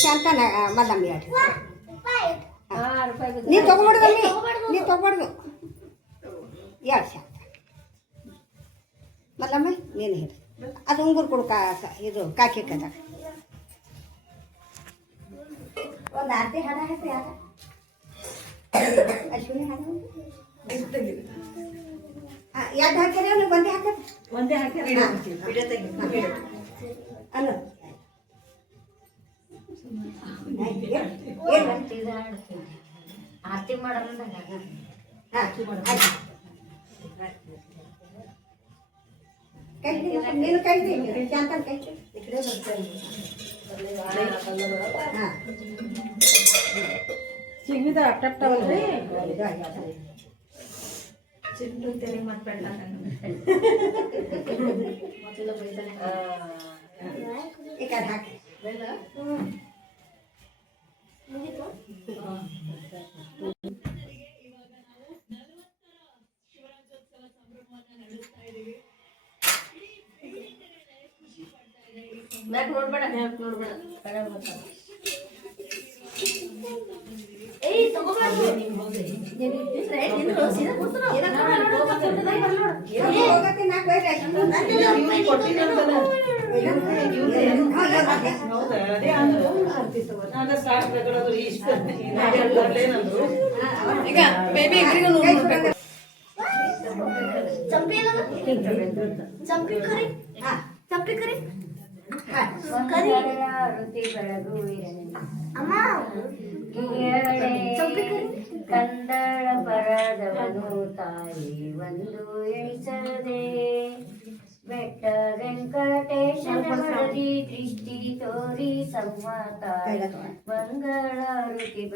ಶಾಂತನ ಮಲ್ಲಮ್ಮಿ ಹೇಳ್ರಿ ನೀ ತಗೊಬಿಡ್ದು ಅಲ್ಲಿ ನೀ ತಗೊಬಿಡ್ದು ಯಾರು ಶಾಂತ ಮಲ್ಲಮ್ಮ ನೀನು ಹೇಳಿ ಅದು ಉಂಗುರು ಕೊಡು ಕಾ ಇದು ಕಾಕಿ ಕದಾಗ ಒಂದು ಆರತಿ ಹಾಡ ಹೇಳ್ರಿ ಯಾರ ಅಶ್ವಿನಿ ಹಾಡ ಎರಡು ಹಾಕಿದ್ರೆ ನೀವು ಬಂದು ಹಾಕಿದ್ರೆ ಒಂದೇ ಹಾಕಿ ವಿಡಿಯೋ ತೆಗಿ ಅಲ್ಲ ಆರತಿ ಮಾಡಲ್ಲ ನೀನು ಕೈ ಶಾಂತ ಕೈ ಇकडे ಬರ್ತಾ ಸಿಗ್ಬಿದ ಅಪ್ಟಾಪ್ಟಾವಲ್ರಿ చుట్టూ తిరిగి మత పెడతాను ఇక్కడ హాకి ಬ್ಯಾಕ್ ನೋಡ್ಬೇಡ ಹೆಲ್ಪ್ ನೋಡ್ಬೇಡ ಕರೆ ಬರ್ತಾರೆ ಚಂಪಿ ಚಂಪಿ ಕರಿ ಚಂಪಿ ಕರಿ ವೃತ್ತಿ ಬೆಳಗು ಕಂದಳ ಪರದವನು ತಾಯಿ ಒಂದು ಎಣಿಸದೆ ಬೆಟ್ಟ ವೆಂಕಟೇಶನ ದೃಷ್ಟಿ ತೋರಿ ತಾಯಿ ಮಂಗಳ ಋತಿ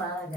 ಪಾದ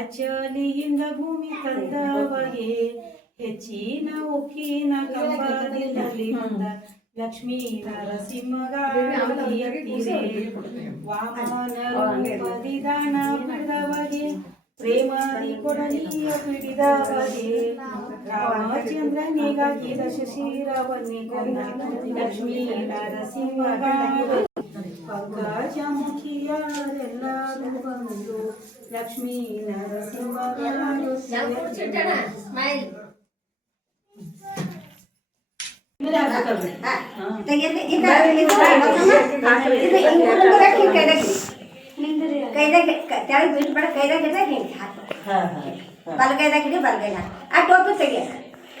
ಅಚಲಿಯಿಂದ ಭೂಮಿ ತಂದವಗೆ ಹೆಚ್ಚಿನ ಉಕ್ಕಿನ ಕಂಬದಲ್ಲಿ ಬಂದ ಲಕ್ಷ್ಮೀ ನರಸಿಂಹಗಾಳಿಯತ್ತಿರೆ ವಾಮನ ರೂಪದಿ ದಾನ ಬಿಡದವಗೆ ಪ್ರೇಮದಿ ಕೊಡಲಿಯ ಬಿಡಿದವಗೆ ರಾಮಚಂದ್ರನಿಗಾಗಿ ದಶಶೀರವನ್ನೇ ಕೊಂದ ಲಕ್ಷ್ಮೀ ನರಸಿಂಹಗಾಳಿ ಪಂಕಜ ಮುಖಿಯರೆಲ್ಲರೂ ಬಂದು ಲಕ್ಷ್ಮೀ ನರಸಿಂಹಗಳು ಕೈದಾಗ ಕೈದಾಗ ಹಾಕು ಬಲಗೈದಾಗ ಹಿಡಿ ಬಲಗೈದಾಗ ಆ ಟೋಪಿ ತೆಗಿಯಕ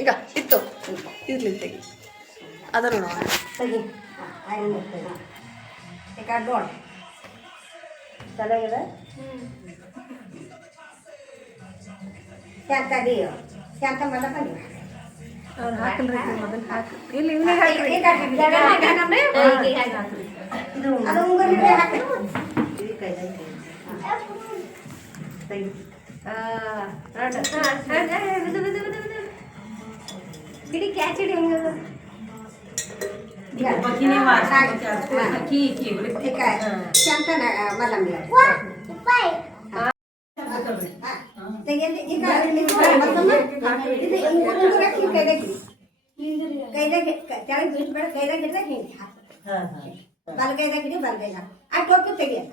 ಈಗ ಇತ್ತು ಇರ್ಲಿ ತೆಗಿ ಅದನ್ನು ನೋಡೋಣ ತೆಗಿ ನೋಡಿ ಚೆನ್ನಾಗಿದೆ ಶಾಂತದಿಯೋ ಶಾಂತ ಮಾಡಪ್ಪ ನೀವು ಹಾಕಿ ಹಾಕಿ ಇಲ್ಲಿ ಹಾಕಿ థ్యాంక్ యూ ఇది క్యాచ్ ఇడియం కదా శాంతన మళ్ళీ ಕೈದಾಗ ಕೆಳಗೆ ಬೀಳ್ಬೇಡ ಕೈದಾಗ ಇಡ್ದಾಗ ಹಿಂಗೆ ಹಾಕ ಬಲಗೈದಾಗ ಇಡಿ ಬಲಗೈದಾಗ ಆ ಟೋಪಿ ತೆಗಿಯಲ್ಲ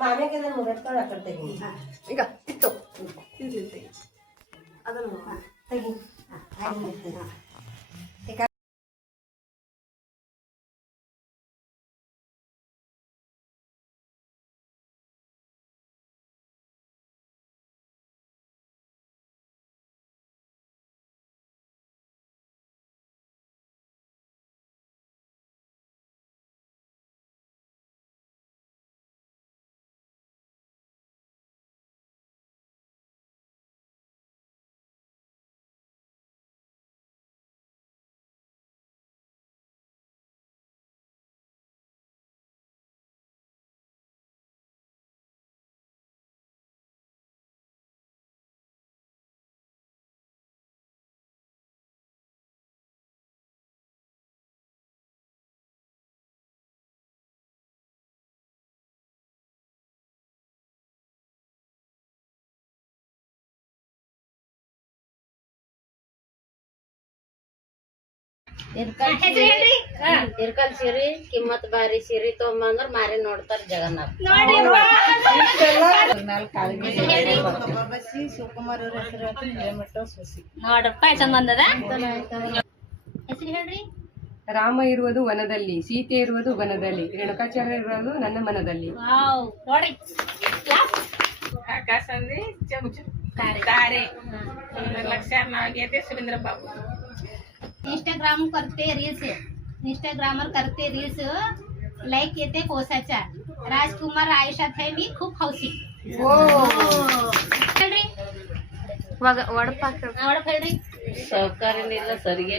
ಮಾನ್ಯಾಗ ಮುಗತ್ಕೊಂಡು ಆ ಕಡೆ ತೆಗಿ ಈಗ ಇತ್ತು ಅದನ್ನು ತೆಗಿ ಕಿಮ್ಮತ್ ಬಾರಿ ಅಂದ್ರ ಮಾರಿ ನೋಡ್ತಾರ ರಾಮ ಇರುವುದು ವನದಲ್ಲಿ ಸೀತೆ ಇರುವುದು ವನದಲ್ಲಿ ರೇಣುಕಾಚಾರ್ಯ ಇರುವುದು ನನ್ನ ಮನದಲ್ಲಿ ಆಕಾಶ ಅಂದ್ರೆ ಲಕ್ಷ ಸುರೇಂದ್ರ ಬಾಬು इंस्टाग्राम करते रील्स इंस्टाग्रामवर करते रील्स लाईक येते कोसाच्या राजकुमार आयुष्यात आहे मी खूप हौशी ವಡಪಲ್ರಿ ಸಹಕಾರಿ ನಿಲ್ಲ ಸರಿಗೆ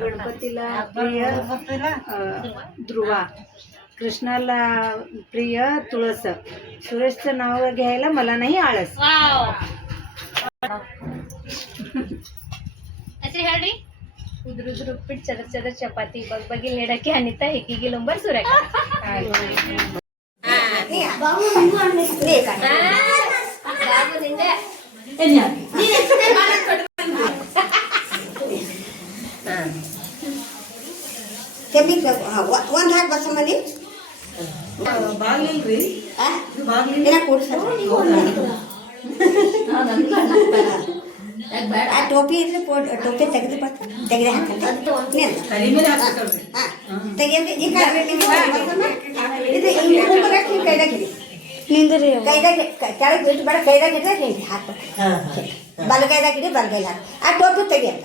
गणपतीला ध्रुवा कृष्णाला प्रिय तुळस सुरेशच नाव घ्यायला मला नाही आळस द्रुपीठ चदर चदर चपाती बघ बगी आणि अनिता हिकी गिलोंबर सुरे ಕೆಮ್ಮಿಗೆ ಒಂದು ಹಾಕಿ ಬಸಮ್ಮಲ್ಲಿ ಬಾಗ್ಲಿಲ್ರಿ ದಿನ ಕೂಡ್ಸಲ್ಲ ಆ ಟೋಪಿ ಇದ್ರೆ ಟೋಪಿ ತೆಗೆದು ತೆಗೆದು ಹಾಕಂತ ಕೈದಾಗಿರಿ ನಿಂದ್ರಿ ಕೈದಾಗ ಕೆಳಗೆ ಬಿಟ್ಟು ಬೇಡ ಕೈದಾಗ ಇದ್ರೆ ಹಾಕ್ಬೇಕು ಬಲಗೈದಾಗಿಡಿ ಬಲಗೈದಾಗ ಆ ಟೋಪಿ ತೆಗಿಯಲ್ಲ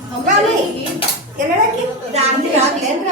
వెళ్ళడానికి దాన్ని కాదులేను